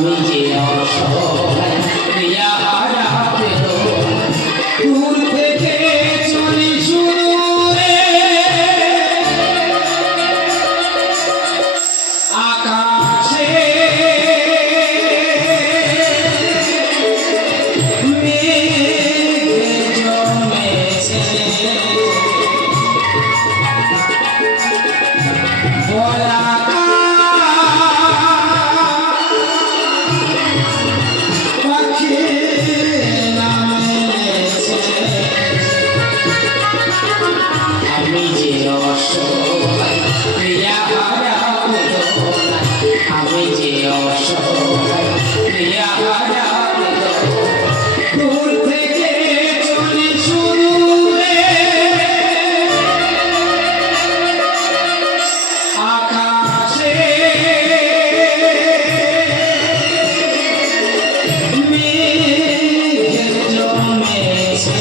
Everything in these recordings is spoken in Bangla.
আমি যে অসহায় প্রিয়া হারা বেদনা দূর থেকে চলি শুরু আকাশে মেঘে জমেছে বলা আমি যে অসহায় প্রিয়া হারা বেদনা আমি যে অসহায় প্রিয়া হারা বেদনা দূর থেকে চলি শুরু আকাশে মেঘে জমেছে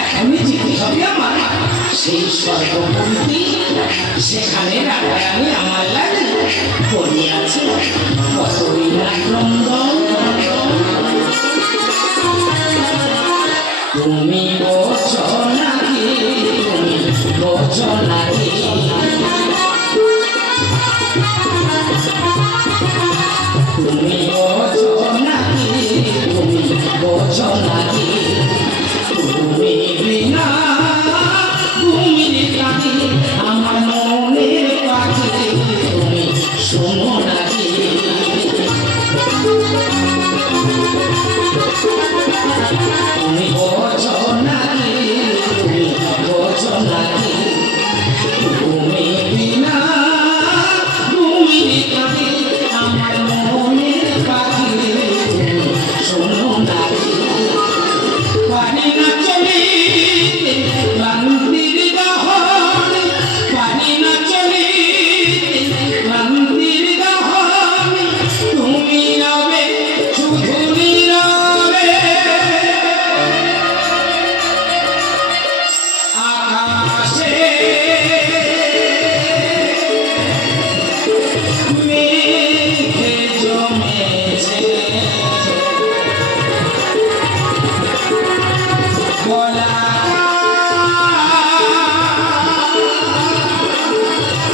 এখনই যেতে হবে আমার সেই স্বর্গপন্থী সেখানে রাধারানী আমার লাগে পড়িয়াছে কতই না ক্রন্দন তুমি বোঝো নাকি তুমি বোঝো নাকি তুমি বোঝো নাকি তুমি বোঝো নাকি তুমি বিনা ঘুমির কাছে আমার মনের পাখি তুমি শোনো নাকি তুমি বোঝো নাকি তুমি বোঝো নাকি তুমি বিনা ঘুমির কাছে আমার মনের পাখি তুমি শোনো নাকি পানি না চলিতে ক্লান্তির দহন পানি না চলিতে ক্লান্তির দহন তুমি রবে শুধু নীরবে আকাশে মেঘে জমেছে বলা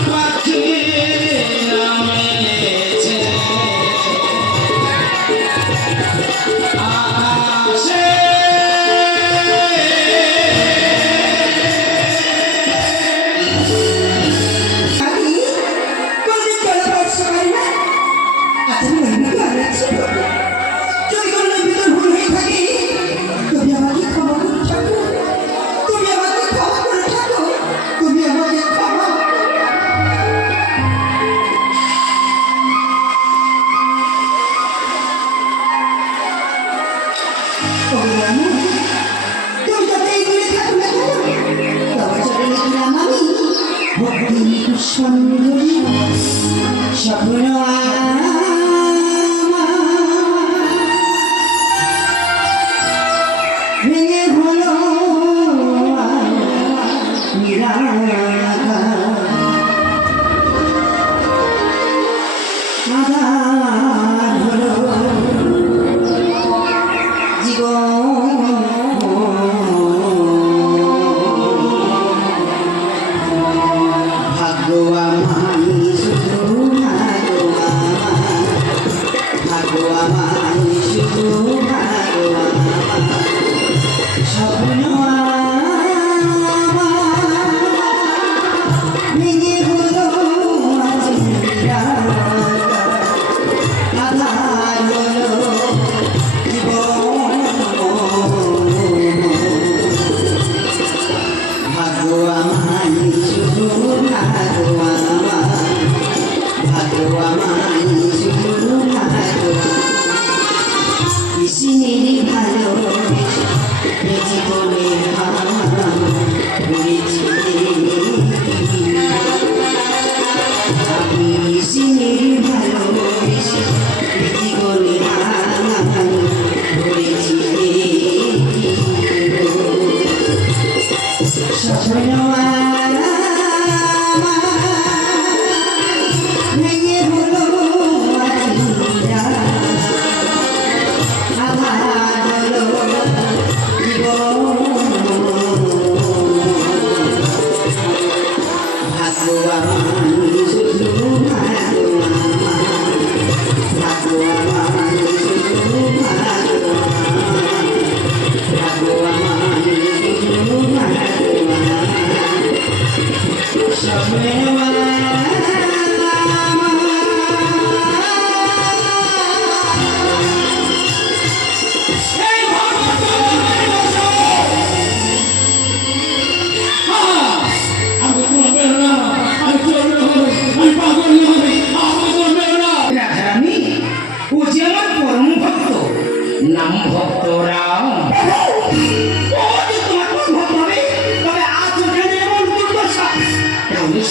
পাখি মেলেছে আকাশে ভেঙে হলো আধার হলো Sini di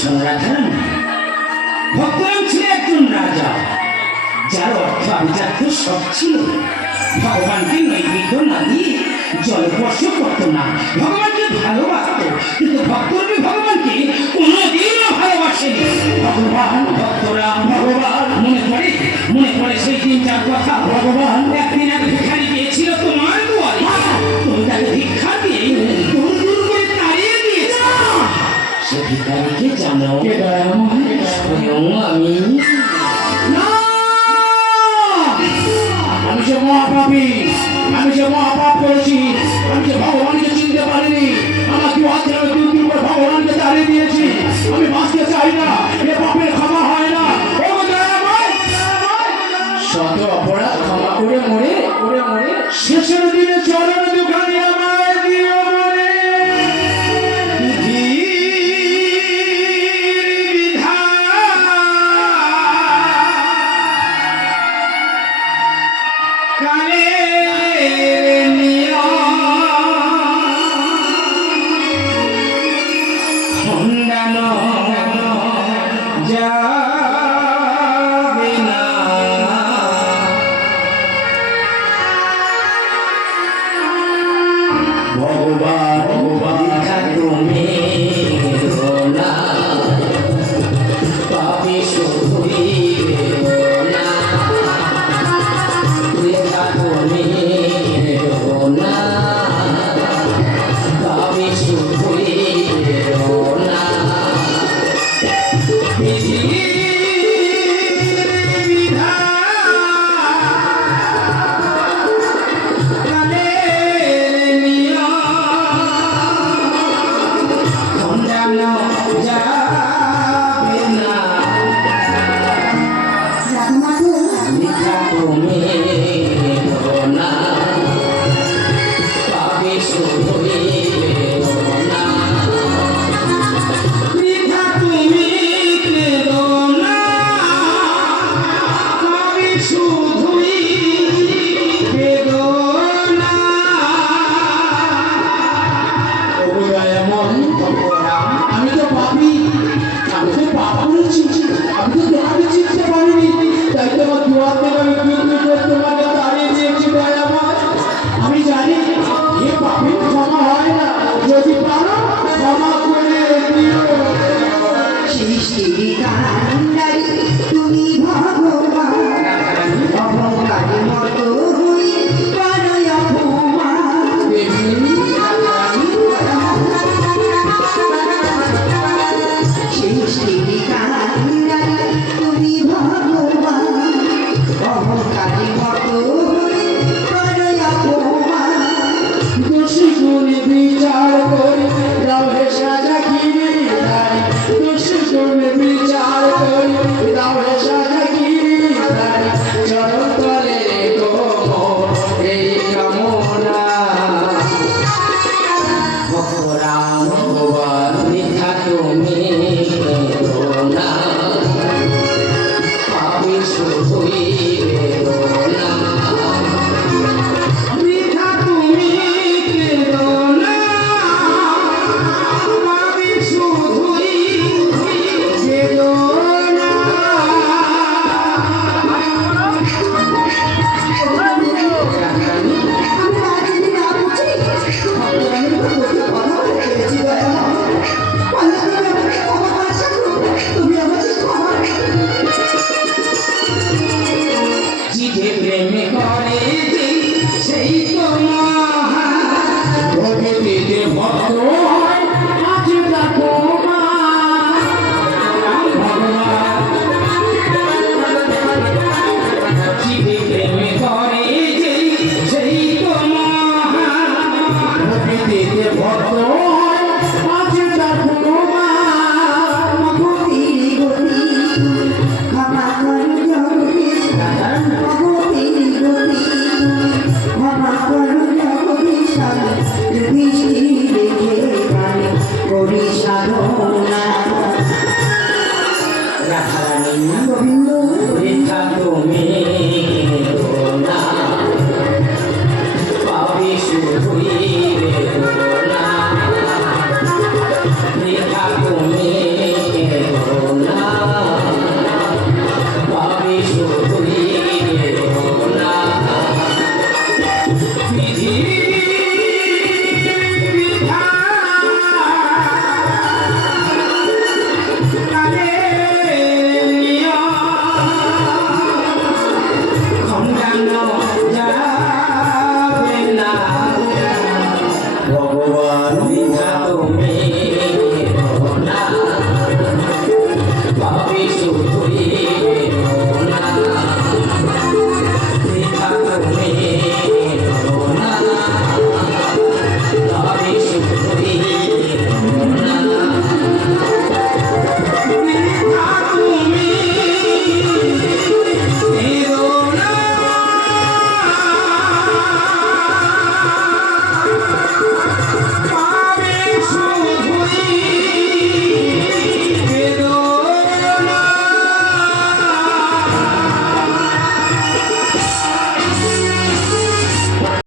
শোনো রাধারানী, ভক্তরাম ছিল একজন রাজা, যার অর্থ আভিজাত্য সব ছিল। ভগবানকে নৈবেদ্য না দিয়ে জলস্পর্শ করতো না, ভগবানকে ভালোবাসত, কিন্তু ভক্তরামী ভগবানকে কোনোদিনও ভালোবাসেনি। ভগবান ভক্তরাম ভগবান মনে পড়ে সেই দিনটার কথা। ভগবান একদিন এক ভিখারি গিয়েছিল তোমার দুয়ারে, তুমি তাকে ভিক্ষা দিয়ে দূর দূর করে তাড়িয়ে দিয়েছ। সে ভিখারিকে জানো? স্বয়ং আমি। আমি যে মহাপাপী, আমি যে মহাপাপ করেছি, আমি যে ভগবানকে চিনতে পারিনি, আমাকে অজ্ঞানে দূর দূর করে ভগবানকে তাড়িয়ে দিয়েছি। আমি বাঁচতে চাই না, এ পাপের ক্ষমা হয় না। ও দয়াময়, শত অপরাধ ক্ষমা করে মরে শেষের দিনে চরণ দুখানি আমায় দিও মরে। ভক্ত